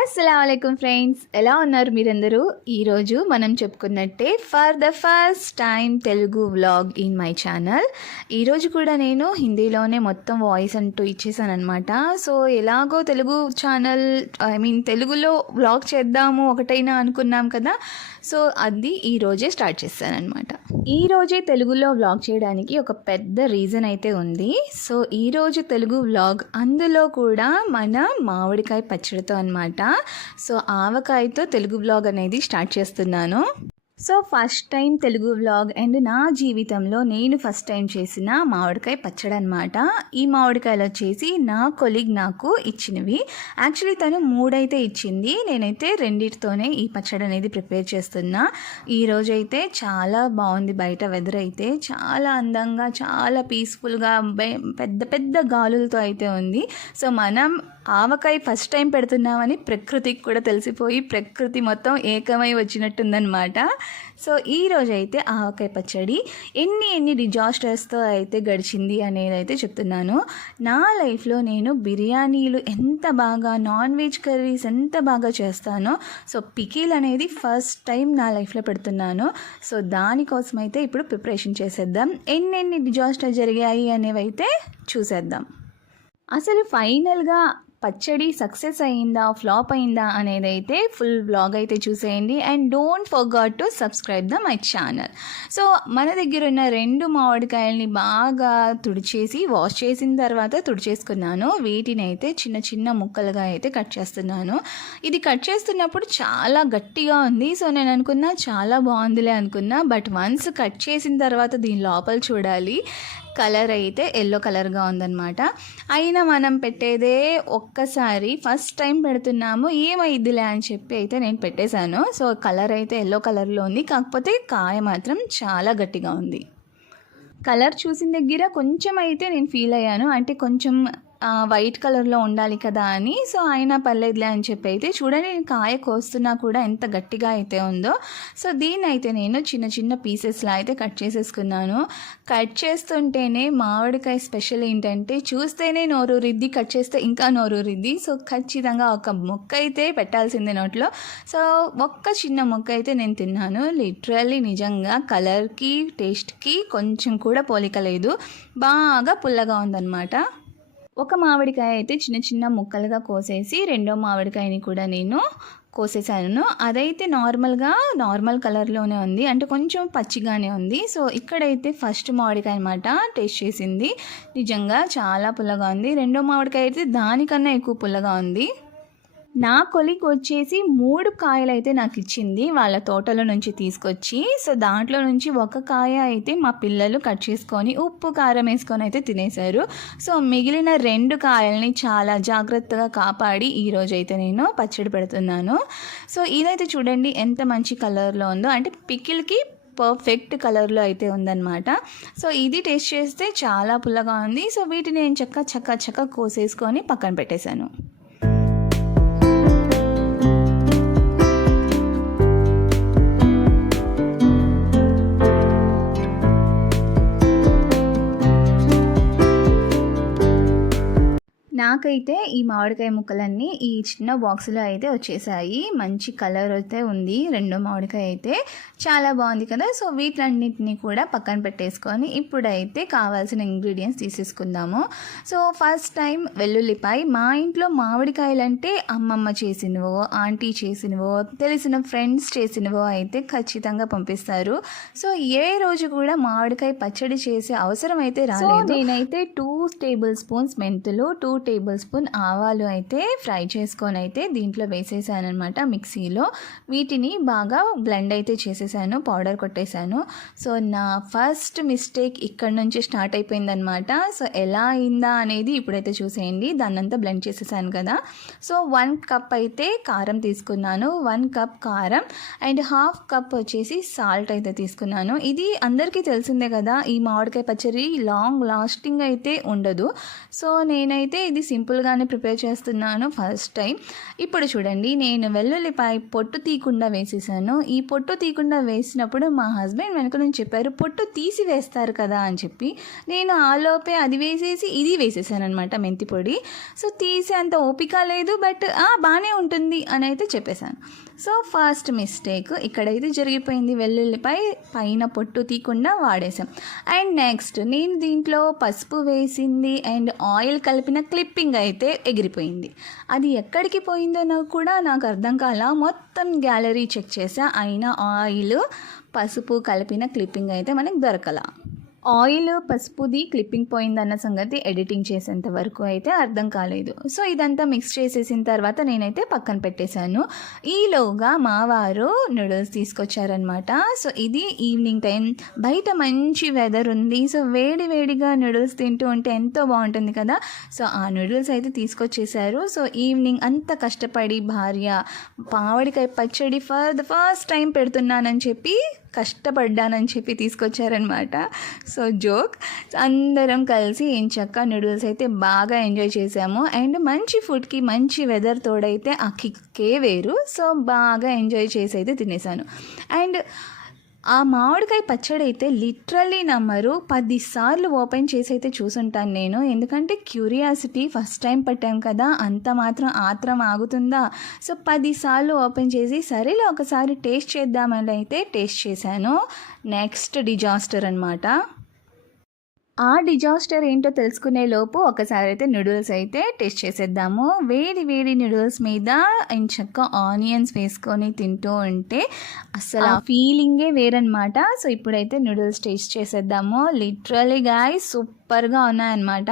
అస్సలాముఅలైకుం friends, ఎలా ఉన్నారు మీరందరూ? ఈరోజు మనం చెప్పుకున్నట్టే for the first time Telugu vlog in my channel. ఈరోజు కూడా నేను హిందీలోనే మొత్తం వాయిస్ అంటూ ఇచ్చేసాను అనమాట. సో ఎలాగో తెలుగు ఛానల్ తెలుగులో వ్లాగ్ చేద్దాము ఒకటైనా అనుకున్నాం కదా. సో అది ఈరోజే స్టార్ట్ చేశాను అనమాట. ఈరోజే తెలుగులో వ్లాగ్ చేయడానికి ఒక పెద్ద రీజన్ అయితే ఉంది. సో ఈరోజు తెలుగు వ్లాగ్ అందులో కూడా మన మామిడికాయ పచ్చడితో అనమాట. సో ఆవకాయతో తెలుగు వ్లాగ్ అనేది స్టార్ట్ చేస్తున్నాను. So first time Telugu vlog and నా జీవితంలో నేను ఫస్ట్ టైం చేసిన మామిడికాయ పచ్చడి అనమాట. ఈ మామిడికాయలు వచ్చేసి నా కొలీగ్ నాకు ఇచ్చినవి. యాక్చువల్లీ తను 3 అయితే ఇచ్చింది, నేనైతే 2తోనే ఈ పచ్చడి అనేది ప్రిపేర్ చేస్తున్నా. ఈరోజు అయితే చాలా బాగుంది, బయట వెదర్ అయితే చాలా అందంగా చాలా పీస్ఫుల్గా పెద్ద పెద్ద గాలులతో అయితే ఉంది. సో మనం ఆవకాయ ఫస్ట్ టైం పెడుతున్నామని ప్రకృతికి కూడా తెలిసిపోయి ప్రకృతి మొత్తం ఏకమై వచ్చినట్టుందనమాట. సో ఈరోజు అయితే ఆవకాయ పచ్చడి ఎన్ని డిజాస్టర్స్తో అయితే గడిచింది అనేది అయితే చెప్తున్నాను. నా లైఫ్లో నేను బిర్యానీలు ఎంత బాగా, నాన్ వెజ్ కర్రీస్ ఎంత బాగా చేస్తానో, సో పికిల్ అనేది ఫస్ట్ టైం నా లైఫ్లో పెడుతున్నాను. సో దానికోసం అయితే ఇప్పుడు ప్రిపరేషన్ చేసేద్దాం. ఎన్ని డిజాస్టర్ జరిగాయి అనేవి అయితే చూసేద్దాం. అసలు ఫైనల్గా పచ్చడి సక్సెస్ అయిందా ఫ్లాప్ అయిందా అనేది అయితే ఫుల్ వ్లాగ్ అయితే చూసేయండి. And don't forgot to subscribe the my channel. So మన దగ్గర ఉన్న 2 మామిడికాయలని బాగా తుడిచేసి వాష్ చేసిన తర్వాత తుడిచేసుకున్నాను. వీటిని అయితే చిన్న చిన్న ముక్కలుగా అయితే కట్ చేస్తున్నాను. ఇది కట్ చేస్తున్నప్పుడు చాలా గట్టిగా ఉంది. సో నేను అనుకున్నా చాలా బాగుందిలే అనుకున్నా. బట్ వన్స్ కట్ చేసిన తర్వాత దీని లోపల చూడాలి, కలర్ అయితే ఎల్లో కలర్గా ఉందన్నమాట. అయినా మనం పెట్టేదే ఒక్కసారి, ఫస్ట్ టైం పెడుతున్నాము ఏమైద్దిలే అని చెప్పి అయితే నేను పెట్టేశాను. సో కలర్ అయితే ఎల్లో కలర్లో ఉంది, కాకపోతే కాయ మాత్రం చాలా గట్టిగా ఉంది. కలర్ చూసిన దగ్గర కొంచెం అయితే నేను ఫీల్ అయ్యాను, అంటే కొంచెం వైట్ కలర్లో ఉండాలి కదా అని. సో అయినా పర్లేదులే అని చెప్పి అయితే చూడండి, నేను కాయ కోస్తున్నా కూడా ఎంత గట్టిగా అయితే ఉందో. సో దీన్ని అయితే నేను చిన్న చిన్న పీసెస్లా అయితే కట్ చేసేసుకున్నాను. కట్ చేస్తుంటేనే మామిడికాయ స్పెషల్ ఏంటంటే చూస్తేనే నోరూరిద్ది, కట్ చేస్తే ఇంకా నోరూరిద్ది. సో ఖచ్చితంగా ఒక ముక్క అయితే పెట్టాల్సిందే నోట్లో. సో ఒక్క చిన్న ముక్క అయితే నేను తిన్నాను. లిటరల్లీ నిజంగా కలర్కి టేస్ట్కి కొంచెం కూడా పోలిక లేదు, బాగా పుల్లగా ఉందన్నమాట. ఒక మామిడికాయ అయితే చిన్న చిన్న ముక్కలుగా కోసేసి రెండో మామిడికాయని కూడా నేను కోసేసాను. అదైతే నార్మల్ కలర్లోనే ఉంది, అంటే కొంచెం పచ్చిగానే ఉంది. సో ఇక్కడైతే ఫస్ట్ మామిడికాయ అనమాట టేస్ట్ చేసింది, నిజంగా చాలా పుల్లగా ఉంది. రెండో మామిడికాయ అయితే దానికన్నా ఎక్కువ పుల్లగా ఉంది. నా కొలీగ్ వచ్చేసి 3 కాయలు అయితే నాకు ఇచ్చింది వాళ్ళ తోటలో నుంచి తీసుకొచ్చి. సో దాంట్లో నుంచి ఒక కాయ అయితే మా పిల్లలు కట్ చేసుకొని ఉప్పు కారం వేసుకొని అయితే తినేశారు. సో మిగిలిన 2 కాయల్ని చాలా జాగ్రత్తగా కాపాడి ఈరోజు అయితే నేను పచ్చడి పెడుతున్నాను. సో ఇదైతే చూడండి ఎంత మంచి కలర్లో ఉందో, అంటే పికిల్కి పర్ఫెక్ట్ కలర్లో అయితే ఉందన్నమాట. సో ఇది టేస్ట్ చేస్తే చాలా పుల్లగా ఉంది. సో వీటిని నేను చక్క కోసేసుకొని పక్కన పెట్టేశాను. నాకైతే ఈ మామిడికాయ ముక్కలన్నీ ఈ చిన్న బాక్స్లో అయితే వచ్చేసాయి. మంచి కలర్ అయితే ఉంది. రెండో మామిడికాయ అయితే చాలా బాగుంది కదా. సో వీటన్నిటిని కూడా పక్కన పెట్టేసుకొని ఇప్పుడైతే కావాల్సిన ఇంగ్రీడియంట్స్ తీసేసుకుందాము. సో ఫస్ట్ టైం వెల్లుల్లిపాయ. మా ఇంట్లో మామిడికాయలు అంటే అమ్మమ్మ చేసినవో, ఆంటీ చేసినవో, తెలిసిన ఫ్రెండ్స్ చేసినవో అయితే ఖచ్చితంగా పంపిస్తారు. సో ఏ రోజు కూడా మామిడికాయ పచ్చడి చేసే అవసరం అయితే రాలేదు. నేనైతే 2 టేబుల్ స్పూన్స్ మెంతులు, 2 టేబుల్ స్పూన్ ఆవాలు అయితే ఫ్రై చేసుకొని అయితే దీంట్లో వేసేసాను అనమాట మిక్సీలో. వీటిని బాగా బ్లెండ్ అయితే చేసేసాను, పౌడర్ కొట్టేశాను. సో నా ఫస్ట్ మిస్టేక్ ఇక్కడ నుంచి స్టార్ట్ అయిపోయిందనమాట. సో ఎలా అయిందా అనేది ఇప్పుడైతే చూసేయండి. దాన్నంతా బ్లెండ్ చేసేసాను కదా. సో 1 కప్ అయితే కారం తీసుకున్నాను, 1 కప్ కారం అండ్ 1/2 కప్ వచ్చేసి సాల్ట్ అయితే తీసుకున్నాను. ఇది అందరికీ తెలిసిందే కదా, ఈ మామిడికాయ పచ్చడి లాంగ్ లాస్టింగ్ అయితే ఉండదు. సో నేనైతే ఇది సింపుల్గానే ప్రిపేర్ చేస్తున్నాను ఫస్ట్ టైం. ఇప్పుడు చూడండి, నేను వెల్లుల్లిపాయ పొట్టు తీయకుండా వేసేసాను. ఈ పొట్టు తీయకుండా వేసినప్పుడు మా హస్బెండ్ వెనక నుంచి చెప్పారు, పొట్టు తీసి వేస్తారు కదా అని చెప్పి. నేను ఆలోపే అది వేసేసి ఇది వేసేసాను అనమాట, మెంతి పొడి. సో తీసే అంత ఓపిక లేదు, బట్ బాగానే ఉంటుంది అని అయితే చెప్పేశాను. సో ఫస్ట్ మిస్టేక్ ఇక్కడైతే జరిగిపోయింది. వెల్లుల్లిపాయ పైన పొట్టు తీయకుండా వాడేసాం. అండ్ నెక్స్ట్ నేను దీంట్లో పసుపు వేసింది అండ్ ఆయిల్ కలిపిన క్లిప్పింగ్ అయితే ఎగిరిపోయింది. అది ఎక్కడికి పోయిందో నాకు అర్థం కాల. మొత్తం గ్యాలరీ చెక్ చేసా, అయినా ఆయిల్ పసుపు కలిపిన క్లిప్పింగ్ అయితే మనకు దొరకలా. ఆయిల్ పసుపుది క్లిప్పింగ్ పోయిందన్న సంగతి ఎడిటింగ్ చేసేంత వరకు అయితే అర్థం కాలేదు. సో ఇదంతా మిక్స్ చేసేసిన తర్వాత నేనైతే పక్కన పెట్టేశాను. ఈలోగా మా వారు నూడిల్స్ తీసుకొచ్చారనమాట. సో ఇది ఈవినింగ్ టైం, బయట మంచి వెదర్ ఉంది. సో వేడి వేడిగా నూడిల్స్ తింటూ ఉంటే ఎంతో బాగుంటుంది కదా. సో ఆ నూడిల్స్ అయితే తీసుకొచ్చేసారు. సో ఈవినింగ్ అంత కష్టపడి భార్య మామిడికాయ పచ్చడి ఫర్ ద ఫస్ట్ టైం పెడుతున్నానని చెప్పి కష్టపడ్డానని చెప్పి తీసుకొచ్చారనమాట. So joke. అందరం కలిసి ఎంచక్కా నూడిల్స్ అయితే బాగా ఎంజాయ్ చేసాము. అండ్ మంచి ఫుడ్కి మంచి వెదర్ తోడైతే ఆ కిక్కే వేరు. సో బాగా ఎంజాయ్ చేసి అయితే తినేసాను. అండ్ ఆ మామిడికాయ పచ్చడి అయితే లిటరల్లీ నమ్మరు, 10 సార్లు ఓపెన్ చేసి అయితే చూసుంటాను నేను. ఎందుకంటే క్యూరియాసిటీ, ఫస్ట్ టైం పట్టాం కదా, అంత మాత్రం ఆత్రం ఆగుతుందా. సో 10 సార్లు ఓపెన్ చేసి సరేలే ఒకసారి టేస్ట్ చేద్దామని అయితే టేస్ట్ చేశాను. నెక్స్ట్ డిజాస్టర్ అనమాట. ఆ డిజాస్టర్ ఏంటో తెలుసుకునే లోపు ఒకసారి అయితే నూడిల్స్ అయితే టేస్ట్ చేసేద్దాము. వేడి వేడి నూడిల్స్ మీద ఎంచక్క ఆనియన్స్ వేసుకొని తింటూ ఉంటే అసలు ఆ ఫీలింగే వేరనమాట. సో ఇప్పుడైతే నూడిల్స్ టేస్ట్ చేసేద్దాము. లిటరలీ గాయ్స్ సూపర్గా ఉన్నాయన్నమాట.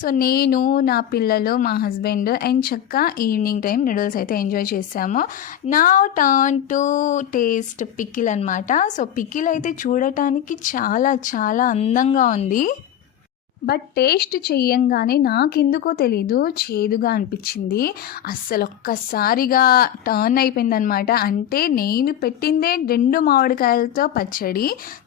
సో నేను, నా పిల్లలు, మా హస్బెండ్ ఎంచక్క ఈవినింగ్ టైం నూడిల్స్ అయితే ఎంజాయ్ చేసాము. నా టర్న్ టు టేస్ట్ పికిల్ అనమాట. సో పికిల్ అయితే చూడటానికి చాలా చాలా అందంగా ఉంది, బట్ టేస్ట్ చెయ్యంగానే నాకెందుకో తెలీదు చేదుగా అనిపించింది. అస్సలు ఒక్కసారిగా టర్న్ అయిపోయిందనమాట. అంటే నేను పెట్టిందే 2 మామిడికాయలతో పచ్చడి,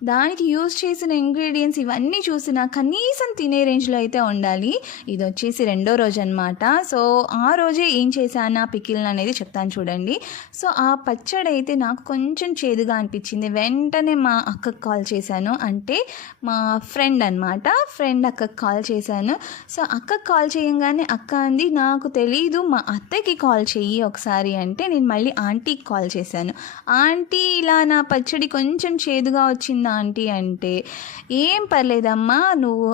దానికి యూజ్ చేసిన ఇంగ్రీడియంట్స్ ఇవన్నీ చూసినా కనీసం తినే రేంజ్లో అయితే ఉండాలి. ఇది వచ్చేసి 2వ రోజు అనమాట. సో ఆ రోజే ఏం చేశాను ఆ పికిల్ అనేది చెప్తాను చూడండి. సో ఆ పచ్చడి అయితే నాకు కొంచెం చేదుగా అనిపించింది. వెంటనే మా అక్కకు కాల్ చేశాను, అంటే మా ఫ్రెండ్ అనమాట, ఫ్రెండ్ అక్క కాల్ చేశాను. సో అక్కకి కాల్ చేయంగానే అక్క అంది, నాకు తెలీదు, మా అత్తకి కాల్ చెయ్యి ఒకసారి అంటే నేను మళ్ళీ ఆంటీకి కాల్ చేశాను. ఆంటీ ఇలా నా పచ్చడి కొంచెం చేదుగా వచ్చిందా ఆంటీ అంటే, ఏం పర్లేదమ్మా, నువ్వు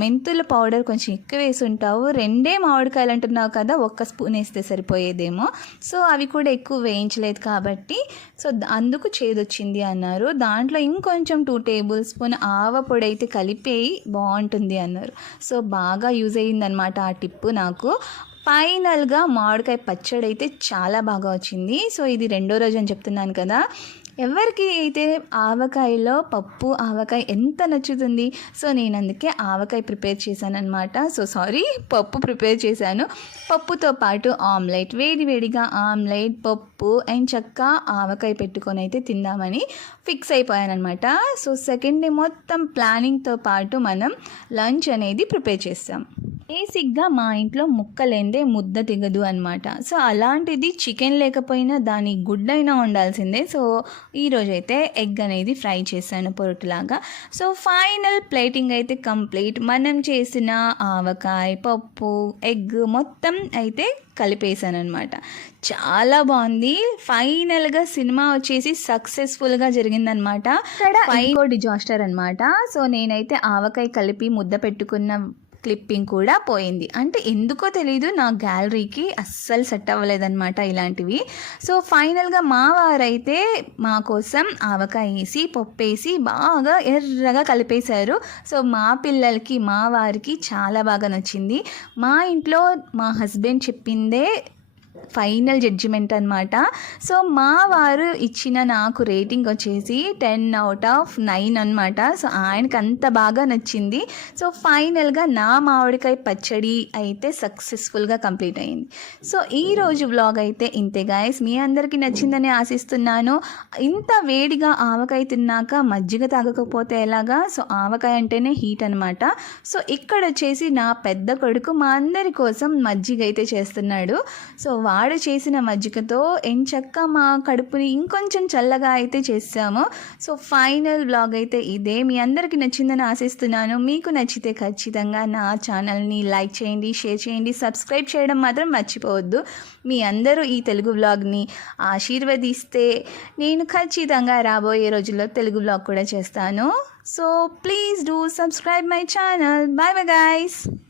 మెంతుల పౌడర్ కొంచెం ఎక్కువ వేసి ఉంటావు, 2 మామిడికాయలు అంటున్నావు కదా, 1 స్పూన్ వేస్తే సరిపోయేదేమో, సో అవి కూడా ఎక్కువ వేయించలేదు కాబట్టి సో అందుకు చేదొచ్చింది అన్నారు. దాంట్లో ఇంకొంచెం 2 టేబుల్ స్పూన్ ఆవ పొడి అయితే కలిపేయి బాగుంటుంది అన్నారు. సో బాగా యూజ్ అయ్యిందనమాట ఆ టిప్పు నాకు. ఫైనల్గా మామిడికాయ పచ్చడి అయితే చాలా బాగా వచ్చింది. సో ఇది 2వ రోజు అని చెప్తున్నాను కదా. ఎవరికి అయితే ఆవకాయలో పప్పు ఆవకాయ ఎంత నచ్చుతుంది. సో నేను అందుకే ఆవకాయ ప్రిపేర్ చేశాను అనమాట. పప్పు ప్రిపేర్ చేశాను. పప్పుతో పాటు ఆమ్లెట్, వేడి వేడిగా ఆమ్లెట్, పప్పు అండ్ చక్క ఆవకాయ పెట్టుకొని అయితే తిందామని ఫిక్స్ అయిపోయానమాట. సో సెకండ్ డే మొత్తం ప్లానింగ్తో పాటు మనం లంచ్ అనేది ప్రిపేర్ చేస్తాం. బేసిక్గా మా ఇంట్లో ముక్కలేందే ముద్ద దిగదు అనమాట. సో అలాంటిది చికెన్ లేకపోయినా దాని గుడ్డైనా ఉండాల్సిందే. సో ఈరోజైతే ఎగ్ అనేది ఫ్రై చేశాను పొరటులాగా. సో ఫైనల్ ప్లేటింగ్ అయితే కంప్లీట్. మనం చేసిన ఆవకాయ, పప్పు, ఎగ్ మొత్తం అయితే కలిపేసాను అనమాట. చాలా బాగుంది. ఫైనల్గా సినిమా వచ్చేసి సక్సెస్ఫుల్గా జరిగిందనమాట. ఇంకో డిజాస్టర్ అనమాట. సో నేనైతే ఆవకాయ కలిపి ముద్ద పెట్టుకున్న క్లిప్పింగ్ కూడా పోయింది. అంటే ఎందుకో తెలీదు, నా గ్యాలరీకి అస్సలు సెట్ అవ్వలేదన్నమాట ఇలాంటివి. సో ఫైనల్గా మా వారైతే మా కోసం ఆవకాయ వేసి పప్పు వేసి బాగా ఎర్రగా కలిపేశారు. సో మా పిల్లలకి, మా వారికి చాలా బాగా నచ్చింది. మా ఇంట్లో మా హస్బెండ్ చెప్పిందే ఫైనల్ జడ్జిమెంట్ అనమాట. సో మా వారు ఇచ్చిన నాకు రేటింగ్ వచ్చేసి 10/9 అనమాట. సో ఆయనకు అంత బాగా నచ్చింది. సో ఫైనల్గా నా మామిడికాయ పచ్చడి అయితే సక్సెస్ఫుల్గా కంప్లీట్ అయింది. సో ఈరోజు వ్లాగ్ అయితే ఇంతే గైస్. మీ అందరికీ నచ్చిందని ఆశిస్తున్నాను. ఇంత వేడిగా ఆవకాయ తిన్నాక మజ్జిగ తాగకపోతే ఎలాగా? సో ఆవకాయ అంటేనే హీట్ అనమాట. సో ఇక్కడ వచ్చేసి నా పెద్ద కొడుకు మా అందరి కోసం మజ్జిగ అయితే చేస్తున్నాడు. సో వాడు చేసిన మజ్జిగతో ఎంచక్కా మా కడుపుని ఇంకొంచెం చల్లగా అయితే చేసాము. సో ఫైనల్ వ్లాగ్ అయితే ఇదే. మీ అందరికీ నచ్చిందని ఆశిస్తున్నాను. మీకు నచ్చితే ఖచ్చితంగా నా ఛానల్ని లైక్ చేయండి, షేర్ చేయండి, సబ్స్క్రైబ్ చేయడం మాత్రం మర్చిపోవద్దు. మీ అందరూ ఈ తెలుగు వ్లాగ్ని ఆశీర్వదిస్తే నేను ఖచ్చితంగా రాబోయే రోజుల్లో తెలుగు వ్లాగ్ కూడా చేస్తాను. So please do subscribe my channel. Bye bye guys.